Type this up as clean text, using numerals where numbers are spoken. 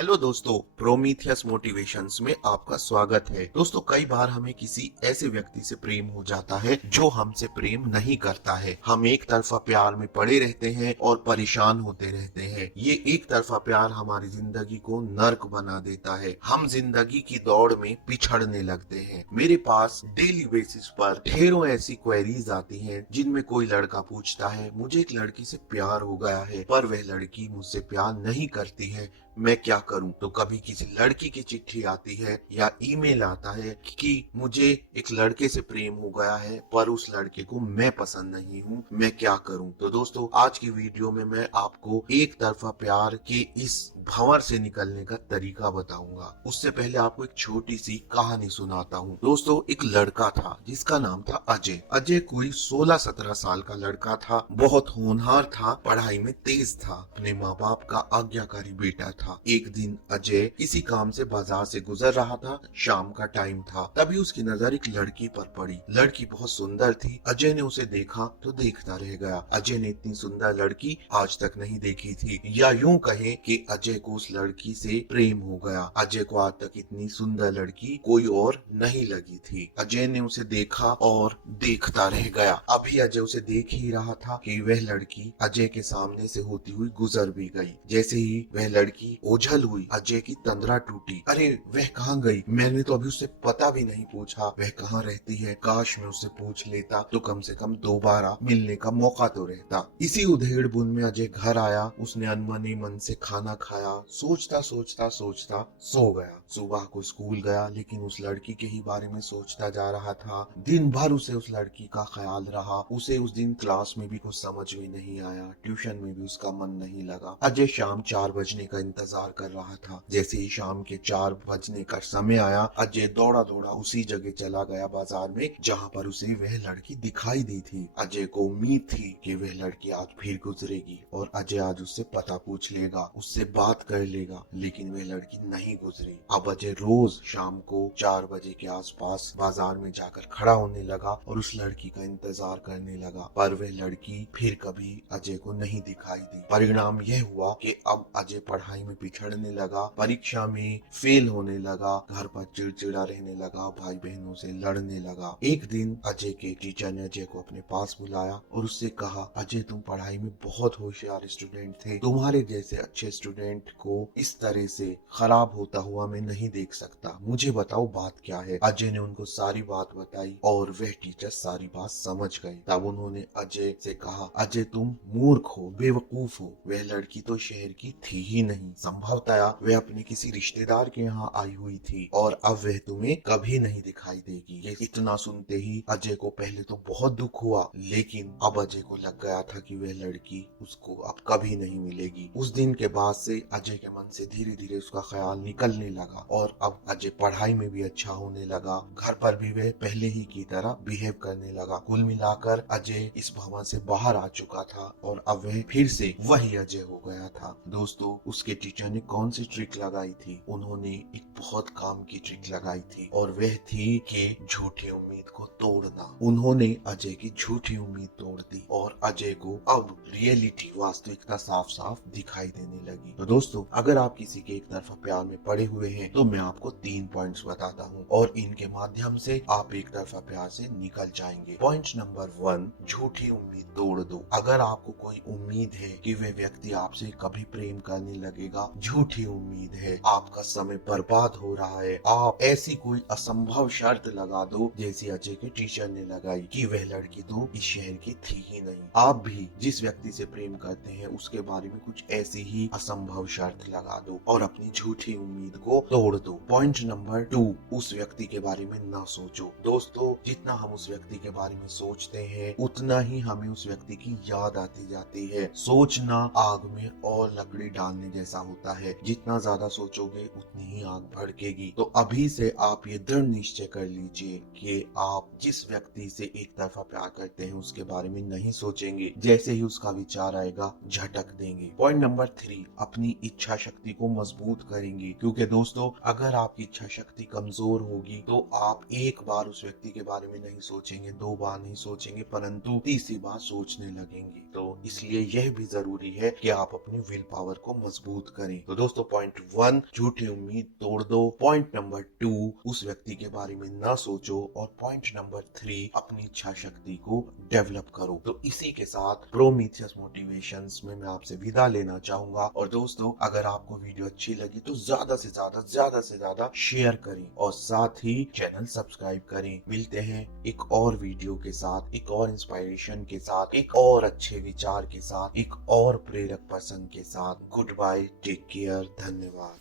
Hello दोस्तों, Prometheus motivations में आपका स्वागत है। दोस्तों, कई बार हमें किसी ऐसे व्यक्ति से प्रेम हो जाता है जो हमसे प्रेम नहीं करता है। हम एक तरफा प्यार में पड़े रहते हैं और परेशान होते रहते हैं। ये एक तरफा प्यार हमारी जिंदगी को नर्क बना देता है। हम जिंदगी की दौड़ में पिछड़ने लगते हैं। मेरे पास डेली बेसिस पर ढेरों ऐसी क्वेरीज आती हैं जिनमें कोई लड़का पूछता है, मुझे एक लड़की से प्यार हो गया है पर वह लड़की मुझसे प्यार नहीं करती है, मैं क्या करूं। तो कभी किसी लड़की की चिट्ठी आती है या ईमेल आता है कि मुझे एक लड़के से प्रेम हो गया है पर उस लड़के को मैं पसंद नहीं हूं, मैं क्या करूं। तो दोस्तों, आज की वीडियो में मैं आपको एक तरफा प्यार के इस भंवर से निकलने का तरीका बताऊंगा। उससे पहले आपको एक छोटी सी कहानी सुनाता हूँ। दोस्तों, एक लड़का था जिसका नाम था अजय। अजय कोई 16-17 साल का लड़का था, बहुत होनहार था, पढ़ाई में तेज था, अपने माँ बाप का आज्ञाकारी बेटा था। एक दिन अजय किसी काम से बाजार से गुजर रहा था। शाम का टाइम था। तभी उसकी नजर एक लड़की पर पड़ी। लड़की बहुत सुंदर थी। अजय ने उसे देखा तो देखता रह गया। अजय ने इतनी सुंदर लड़की आज तक नहीं देखी थी, या यूं कहें कि अजय को उस लड़की से प्रेम हो गया। अजय को आज तक इतनी सुंदर लड़की कोई और नहीं लगी थी। अजय ने उसे देखा और देखता रह गया। अभी अजय उसे देख ही रहा था कि वह लड़की अजय के सामने से होती हुई गुजर भी गई। जैसे ही वह लड़की ओझल हुई, अजय की तंद्रा टूटी। अरे, वह कहाँ गई? मैंने तो अभी उससे पता भी नहीं पूछा वह कहाँ रहती है। काश मैं उससे पूछ लेता तो कम से कम दोबारा मिलने का मौका तो रहता। इसी उधेड़ बुन में अजय घर आया। उसने अनमने मन से खाना खाया। सोचता सोचता सोचता सो गया। सुबह को स्कूल गया, लेकिन उस लड़की के ही बारे में सोचता जा रहा था। दिन भर उसे उस लड़की का ख्याल रहा। उसे उस दिन क्लास में भी कुछ समझ में नहीं आया, ट्यूशन में भी उसका मन नहीं लगा। अजय शाम 4 बजने का इंतजार कर रहा था। जैसे ही शाम के 4 बजने का समय आया, अजय दौड़ा दौड़ा उसी जगह चला गया बाजार में जहाँ पर उसे वह लड़की दिखाई दी थी। अजय को उम्मीद थी कि वह लड़की आज फिर गुजरेगी और अजय आज उससे पता पूछ लेगा, उससे बात कर लेगा, लेकिन वह लड़की नहीं गुजरी। अब अजय रोज शाम को 4 बजे के आसपास बाजार में जाकर खड़ा होने लगा और उस लड़की का इंतजार करने लगा, पर वह लड़की फिर कभी अजय को नहीं दिखाई दी। परिणाम यह हुआ कि अब अजय पढ़ाई में पिछड़ने लगा, परीक्षा में फेल होने लगा, घर पर चिड़चिड़ा रहने लगा, भाई बहनों से लड़ने लगा। एक दिन अजय के टीचर ने अजय को अपने पास बुलाया और उससे कहा, अजय, तुम पढ़ाई में बहुत होशियार स्टूडेंट थे, तुम्हारे जैसे अच्छे स्टूडेंट को इस तरह से खराब होता हुआ मैं नहीं देख सकता, मुझे बताओ बात क्या है। अजय ने उनको सारी बात बताई और वह टीचर सारी बात समझ गए। तब उन्होंने अजय से कहा, अजय, तुम मूर्ख हो, बेवकूफ हो, वह लड़की तो शहर की थी ही नहीं, संभवतया वह अपने किसी रिश्तेदार के यहाँ आई हुई थी और अब वह तुम्हें कभी नहीं दिखाई देगी। ये इतना सुनते ही अजय को पहले तो बहुत दुख हुआ, लेकिन अब अजय को लग गया था कि वह लड़की उसको अब कभी नहीं मिलेगी। उस दिन के बाद से अजय के मन से धीरे धीरे उसका ख्याल निकलने लगा और अब अजय पढ़ाई में भी अच्छा होने लगा, घर पर भी वह पहले ही की तरह बिहेव करने लगा। कुल मिलाकर अजय इस भवन से बाहर आ चुका था और अब वह फिर से वही अजय हो गया था। दोस्तों, उसके टीचर ने कौन सी ट्रिक लगाई थी? उन्होंने एक बहुत काम की ट्रिक लगाई थी और वह थी कि झूठी उम्मीद को तोड़ना। उन्होंने अजय की झूठी उम्मीद तोड़ दी और अजय को अब रियलिटी, वास्तविकता साफ साफ दिखाई देने लगी। तो दोस्तों, अगर आप किसी के एक तरफा प्यार में पड़े हुए हैं तो मैं आपको 3 पॉइंट्स बताता हूँ और इनके माध्यम से आप एक तरफा प्यार से निकल जाएंगे। पॉइंट नंबर 1, झूठी उम्मीद तोड़ दो। अगर आपको कोई उम्मीद है कि वह व्यक्ति आपसे कभी प्रेम करने लगेगा, झूठी उम्मीद है, आपका समय बर्बाद हो रहा है, आप ऐसी कोई असंभव शर्त लगा दो जैसी अजय के टीचर ने लगाई कि वह लड़की तो इस शहर की थी ही नहीं। आप भी जिस व्यक्ति से प्रेम करते हैं उसके बारे में कुछ ऐसी ही असंभव शर्त लगा दो और अपनी झूठी उम्मीद को तोड़ दो। पॉइंट नंबर 2, उस व्यक्ति के बारे में ना सोचो। दोस्तों, जितना हम उस व्यक्ति के बारे में सोचते हैं उतना ही हमें उस व्यक्ति की याद आती जाती है। सोचना आग में और लकड़ी डालने जैसा होता है, जितना ज्यादा सोचोगे उतनी ही आग भड़केगी। तो अभी से आप ये दृढ़ निश्चय कर लीजिए कि आप जिस व्यक्ति से एक तरफा प्यार करते हैं उसके बारे में नहीं सोचेंगे। जैसे ही उसका विचार आएगा झटक देंगे। पॉइंट नंबर 3, अपनी इच्छा शक्ति को मजबूत करेंगे, क्योंकि दोस्तों अगर आपकी इच्छा शक्ति कमजोर होगी तो आप एक बार उस व्यक्ति के बारे में नहीं सोचेंगे, 2 बार नहीं सोचेंगे, परंतु तीसरी बार सोचने लगेंगे। तो इसलिए यह भी जरूरी है कि आप अपनी विल पावर को मजबूत करें। तो दोस्तों पॉइंट 1, झूठी उम्मीद तोड़ दो। पॉइंट नंबर 2, उस व्यक्ति के बारे में ना सोचो। और पॉइंट नंबर 3, अपनी इच्छा शक्ति को डेवलप करो। तो इसी के साथ प्रोमीथियस मोटिवेशंस में मैं आपसे विदा लेना चाहूंगा। और दोस्तों अगर आपको वीडियो अच्छी लगी तो ज्यादा से ज्यादा शेयर करें और साथ ही चैनल सब्सक्राइब करें। मिलते हैं एक और वीडियो के साथ, एक और इंस्पायरेशन के साथ, एक और अच्छे विचार के साथ, एक और प्रेरक पर्सन के साथ। गुड बाय, टेक केयर, धन्यवाद।